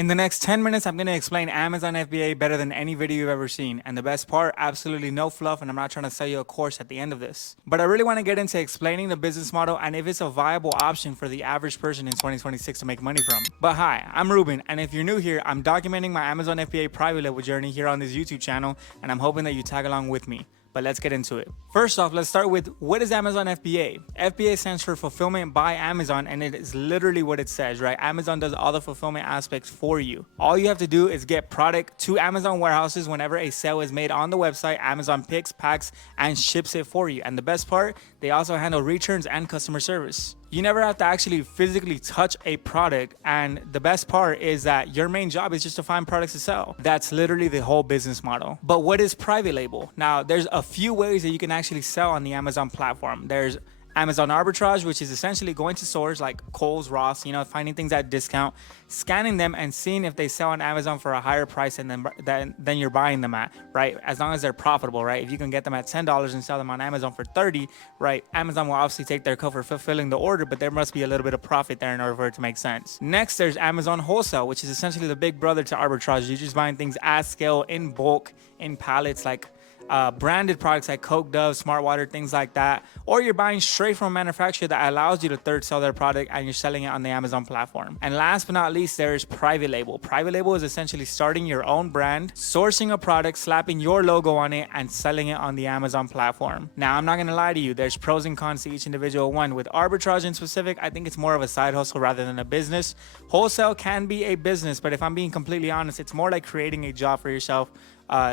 In the next 10 minutes, I'm going to explain Amazon FBA better than any video you've ever seen. And the best part, absolutely no fluff, and I'm not trying to sell you a course at the end of this. But I really want to get into explaining the business model and if it's a viable option for the average person in 2026 to make money from. But hi, I'm Ruben, and if you're new here, I'm documenting my Amazon FBA private label journey here on this YouTube channel, and I'm hoping that you tag along with me. But let's get into it. First off, let's start with what is Amazon FBA? FBA stands for Fulfillment by Amazon, and it is literally what it says, right? Amazon does all the fulfillment aspects for you. All you have to do is get product to Amazon warehouses whenever a sale is made on the website. Amazon picks, packs, and ships it for you. And the best part, they also handle returns and customer service. You never have to actually physically touch a product, and the best part is that your main job is just to find products to sell. That's literally the whole business model. But what is private label? Now, there's a few ways that you can actually sell on the Amazon platform. There's Amazon arbitrage, which is essentially going to stores like Kohl's, Ross, finding things at discount, scanning them and seeing if they sell on Amazon for a higher price than you're buying them at, right? As long as they're profitable, right? If you can get them at $10 and sell them on Amazon for $30, right? Amazon will obviously take their cut for fulfilling the order, but there must be a little bit of profit there in order for it to make sense. Next, there's Amazon wholesale, which is essentially the big brother to arbitrage. You're just buying things at scale, in bulk, in pallets, like branded products like Coke, Dove, Smart Water, things like that, or you're buying straight from a manufacturer that allows you to third sell their product and you're selling it on the Amazon platform. And last but not least, there is private label. Private label is essentially starting your own brand, sourcing a product, slapping your logo on it, and selling it on the Amazon platform. Now, I'm not gonna lie to you, there's pros and cons to each individual one. With arbitrage in specific, I think it's more of a side hustle rather than a business. Wholesale can be a business, but if I'm being completely honest, it's more like creating a job for yourself.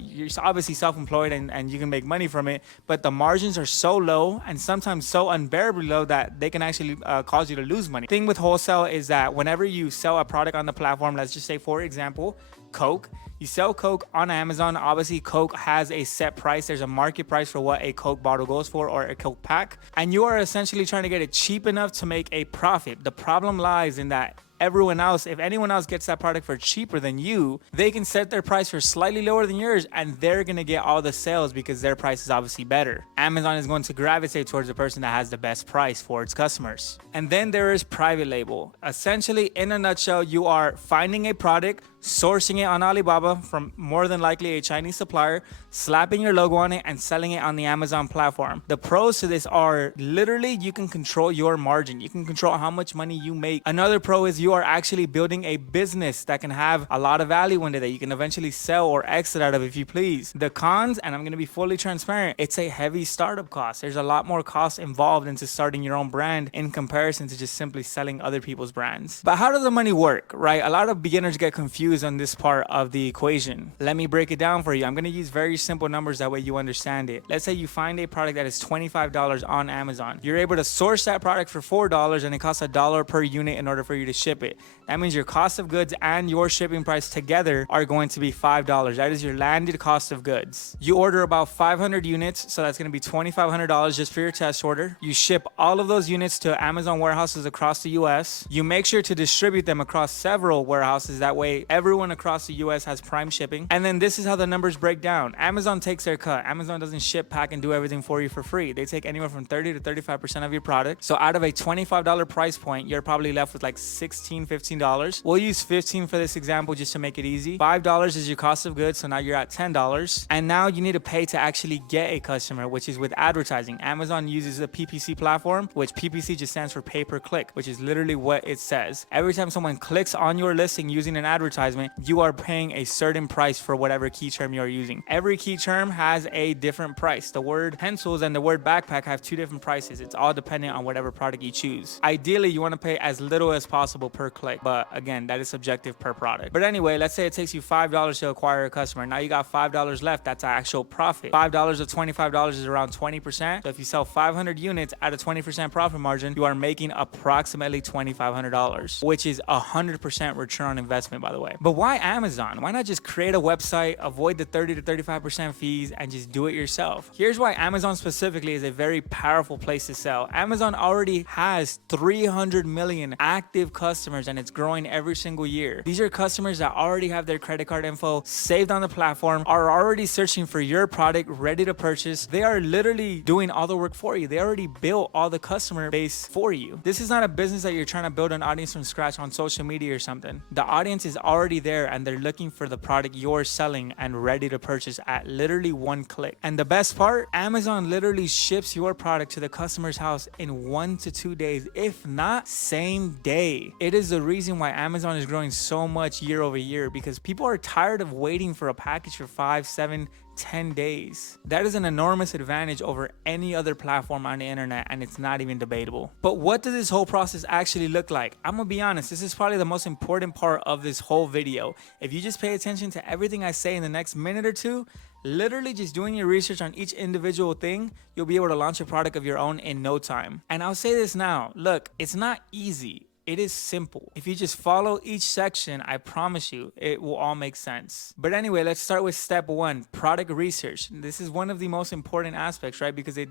You're obviously self-employed and you can make money from it, but the margins are so low and sometimes so unbearably low that they can actually cause you to lose money. The thing with wholesale is that whenever you sell a product on the platform, let's just say, for example, Coke, you sell Coke on Amazon. Obviously, Coke has a set price. There's a market price for what a Coke bottle goes for, or a Coke pack, and you are essentially trying to get it cheap enough to make a profit. The problem lies in that everyone else, if anyone else gets that product for cheaper than you, they can set their price for slightly lower than yours, and they're gonna get all the sales because their price is obviously better. Amazon is going to gravitate towards the person that has the best price for its customers. And then there is private label. Essentially, in a nutshell, you are finding a product, sourcing it on Alibaba from more than likely a Chinese supplier, slapping your logo on it, and selling it on the Amazon platform. The pros to this are literally you can control your margin. You can control how much money you make. Another pro is you are actually building a business that can have a lot of value one day that you can eventually sell or exit out of if you please. The cons, and I'm going to be fully transparent, it's a heavy startup cost. There's a lot more cost involved into starting your own brand in comparison to just simply selling other people's brands. But how does the money work, right? A lot of beginners get confused on this part of the equation. Let me break it down for you. I'm going to use very simple numbers, that way you understand it. Let's say you find a product that is $25 on Amazon. You're able to source that product for $4 and it costs $1 per unit in order for you to ship it. That means your cost of goods and your shipping price together are going to be $5. That is your landed cost of goods. You order about 500 units, so that's going to be $2,500 just for your test order. You ship all of those units to Amazon warehouses across the US. You make sure to distribute them across several warehouses. That way everyone across the US has prime shipping. And then this is how the numbers break down. Amazon takes their cut. Amazon doesn't ship, pack, and do everything for you for free. They take anywhere from 30 to 35% of your product. So out of a $25 price point, you're probably left with like $16, $15. We'll use 15 for this example just to make it easy. $5 is your cost of goods, so now you're at $10. And now you need to pay to actually get a customer, which is with advertising. Amazon uses a PPC platform, which PPC just stands for pay per click, which is literally what it says. Every time someone clicks on your listing using an advertisement, you are paying a certain price for whatever key term you are using. Every key term has a different price. The word pencils and the word backpack have two different prices. It's all dependent on whatever product you choose. Ideally, you want to pay as little as possible per click, but again, that is subjective per product. But anyway, let's say it takes you $5 to acquire a customer. Now you got $5 left. That's actual profit. $5 of $25 is around 20%. So if you sell 500 units at a 20% profit margin, you are making approximately $2,500, which is 100% return on investment, by the way. But why Amazon? Why not just create a website, avoid the 30 to 35% fees, and just do it yourself? Here's why Amazon specifically is a very powerful place to sell. Amazon already has 300 million active customers, and it's growing every single year. These are customers that already have their credit card info saved on the platform, are already searching for your product, ready to purchase. They are literally doing all the work for you. They already built all the customer base for you. This is not a business that you're trying to build an audience from scratch on social media or something. The audience is already already there and they're looking for the product you're selling and ready to purchase at literally one click. And the best part, Amazon literally ships your product to the customer's house in 1 to 2 days, if not same day. It is the reason why Amazon is growing so much year over year, because people are tired of waiting for a package for 5, 7, 10 days. That is an enormous advantage over any other platform on the internet, and it's not even debatable. But what does this whole process actually look like? I'm gonna be honest, this is probably the most important part of this whole video. If you just pay attention to everything I say in the next minute or two, literally just doing your research on each individual thing, you'll be able to launch a product of your own in no time. And I'll say this now, look, it's not easy. It is simple. If you just follow each section, I promise you, it will all make sense. But anyway, let's start with step 1, product research. This is one of the most important aspects, right? Because it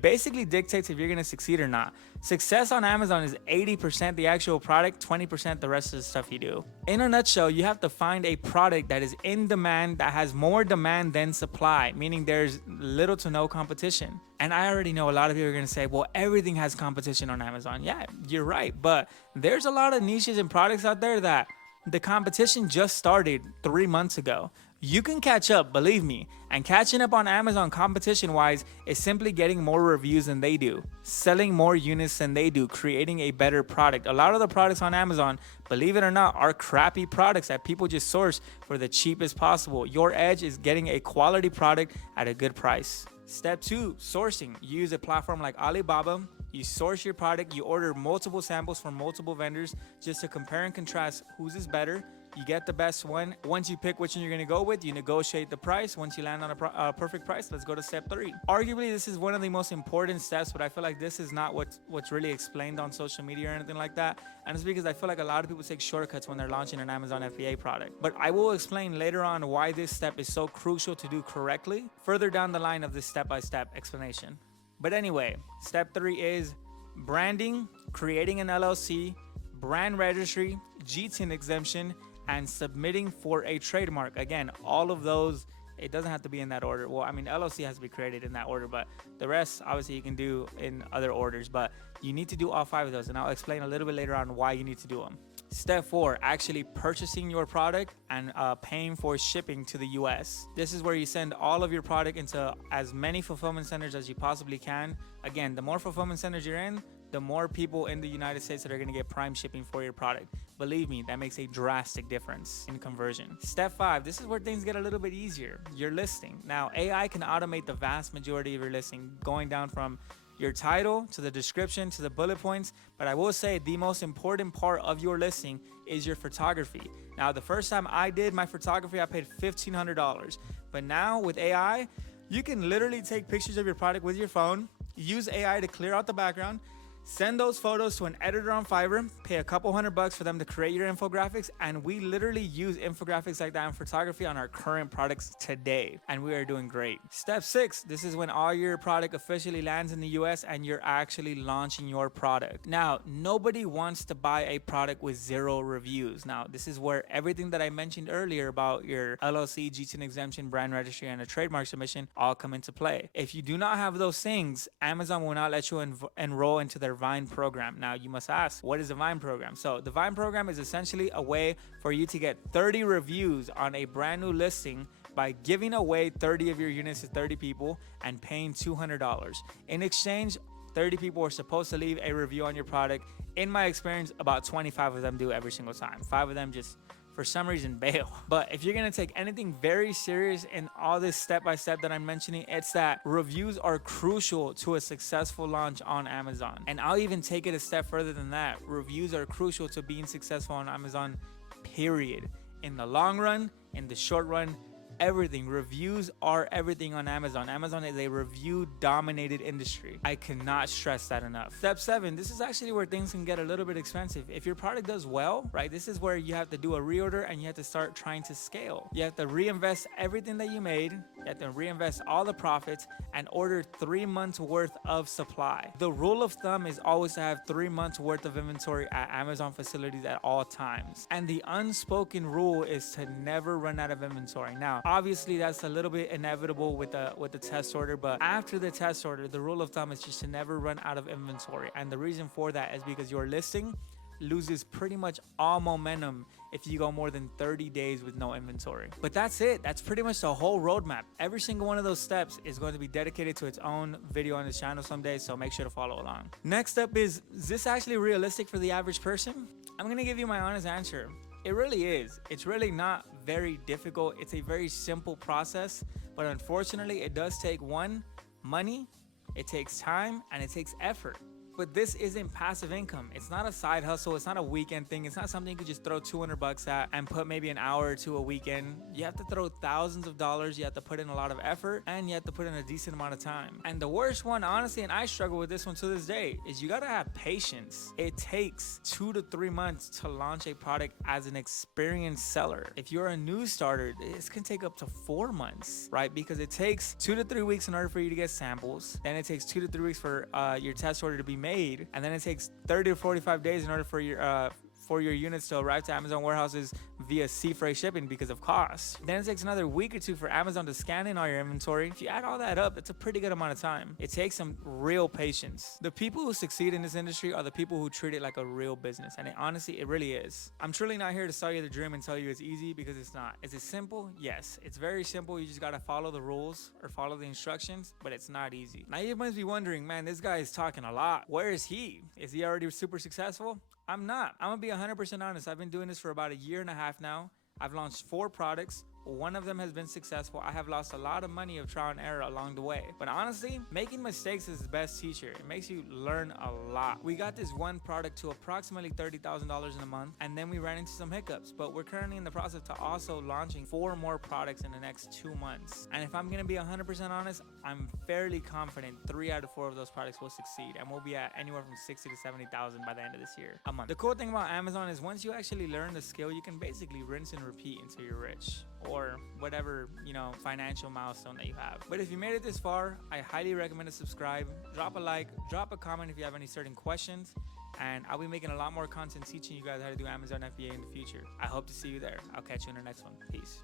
basically dictates if you're gonna succeed or not. Success on Amazon is 80% the actual product, 20% the rest of the stuff you do. In a nutshell, you have to find a product that is in demand, that has more demand than supply, meaning there's little to no competition. And I already know a lot of people are gonna say, well, everything has competition on Amazon. Yeah, you're right, but there's a lot of niches and products out there that the competition just started 3 months ago. You can catch up, believe me. And catching up on Amazon competition wise is simply getting more reviews than they do, selling more units than they do, creating a better product. A lot of the products on Amazon, believe it or not, are crappy products that people just source for the cheapest possible. Your edge is getting a quality product at a good price. Step 2, sourcing. You use a platform like Alibaba. You source your product, you order multiple samples from multiple vendors just to compare and contrast whose is better. You get the best one. Once you pick which one you're gonna go with, you negotiate the price. Once you land on a perfect price, let's go to step 3. Arguably, this is one of the most important steps, but I feel like this is not what's really explained on social media or anything like that. And it's because I feel like a lot of people take shortcuts when they're launching an Amazon FBA product. But I will explain later on why this step is so crucial to do correctly further down the line of this step-by-step explanation. But anyway, step 3 is branding, creating an LLC, brand registry, GTIN exemption, and submitting for a trademark. Again, all of those, it doesn't have to be in that order. Well, I mean, LLC has to be created in that order, but the rest, obviously, you can do in other orders. But you need to do all 5 of those, and I'll explain a little bit later on why you need to do them. Step 4, actually purchasing your product and paying for shipping to the US. This is where you send all of your product into as many fulfillment centers as you possibly can. Again, the more fulfillment centers you're in, the more people in the United States that are going to get prime shipping for your product. Believe me, that makes a drastic difference in conversion. Step 5, this is where things get a little bit easier. Your listing. Now, AI can automate the vast majority of your listing, going down from your title to the description to the bullet points. But I will say the most important part of your listing is your photography. Now, the first time I did my photography, I paid $1,500. But now with AI, you can literally take pictures of your product with your phone, use AI to clear out the background, send those photos to an editor on Fiverr, pay a couple $100 for them to create your infographics, and we literally use infographics like that in photography on our current products today, and we are doing great. Step 6, this is when all your product officially lands in the US and you're actually launching your product. Now, nobody wants to buy a product with 0 reviews. Now, this is where everything that I mentioned earlier about your LLC, GTIN exemption, brand registry, and a trademark submission all come into play. If you do not have those things, Amazon will not let you enroll into their Vine program. Now, you must ask, what is the Vine program? So the Vine program is essentially a way for you to get 30 reviews on a brand new listing by giving away 30 of your units to 30 people and paying $200. In exchange, 30 people are supposed to leave a review on your product. In my experience, about 25 of them do every single time. 5 of them just for some reason bail. But if you're gonna take anything very serious in all this step-by-step that I'm mentioning, it's that reviews are crucial to a successful launch on Amazon. And I'll even take it a step further than that. Reviews are crucial to being successful on Amazon, period. In the long run, in the short run, everything. Reviews are everything on Amazon. Amazon is a review dominated industry. I cannot stress that enough. Step 7, this is actually where things can get a little bit expensive. If your product does well, right, this is where you have to do a reorder and you have to start trying to scale. You have to reinvest everything that you made. You have to reinvest all the profits and order 3 months worth of supply. The rule of thumb is always to have 3 months worth of inventory at Amazon facilities at all times. And the unspoken rule is to never run out of inventory. Now, obviously, that's a little bit inevitable with the test order, but after the test order, the rule of thumb is just to never run out of inventory. And the reason for that is because your listing loses pretty much all momentum if you go more than 30 days with no inventory. But that's it. That's pretty much the whole roadmap. Every single one of those steps is going to be dedicated to its own video on this channel someday, so make sure to follow along. Next up is this actually realistic for the average person? I'm gonna give you my honest answer. It really is. It's really not very difficult. It's a very simple process, but unfortunately it does take money, it takes time, and it takes effort. But this isn't passive income. It's not a side hustle. It's not a weekend thing. It's not something you could just throw 200 bucks at and put maybe an hour or two a weekend. You have to throw thousands of dollars. You have to put in a lot of effort, and you have to put in a decent amount of time. And the worst one, honestly, and I struggle with this one to this day, is you gotta have patience. It takes 2 to 3 months to launch a product as an experienced seller. If you're a new starter, this can take up to 4 months, right? Because it takes 2 to 3 weeks in order for you to get samples. Then it takes 2 to 3 weeks for your test order to be made, and then it takes 30 to 45 days in order for your units to arrive to Amazon warehouses via sea freight shipping because of cost. Then it takes another week or two for Amazon to scan in all your inventory. If you add all that up, that's a pretty good amount of time. It takes some real patience. The people who succeed in this industry are the people who treat it like a real business, and honestly, it really is. I'm truly not here to sell you the dream and tell you it's easy, because it's not. Is it simple? Yes, it's very simple. You just gotta follow the rules or follow the instructions, but it's not easy. Now you must be wondering, man, this guy is talking a lot. Where is he? Is he already super successful? I'm not. I'm gonna be 100% honest. I've been doing this for about 1.5 years now. I've launched 4 products. One of them has been successful. I have lost a lot of money of trial and error along the way. But honestly, making mistakes is the best teacher. It makes you learn a lot. We got this one product to approximately $30,000 in a month, and then we ran into some hiccups. But we're currently in the process to also launching 4 more products in the next 2 months. And if I'm gonna be 100% honest, I'm fairly confident 3 out of 4 of those products will succeed, and we'll be at anywhere from 60 to 70,000 by the end of this year a month. The cool thing about Amazon is once you actually learn the skill, you can basically rinse and repeat until you're rich, or whatever, financial milestone that you have. But if you made it this far, I highly recommend to subscribe, drop a like, drop a comment if you have any certain questions, and I'll be making a lot more content teaching you guys how to do Amazon FBA in the future. I hope to see you there. I'll catch you in the next one. Peace.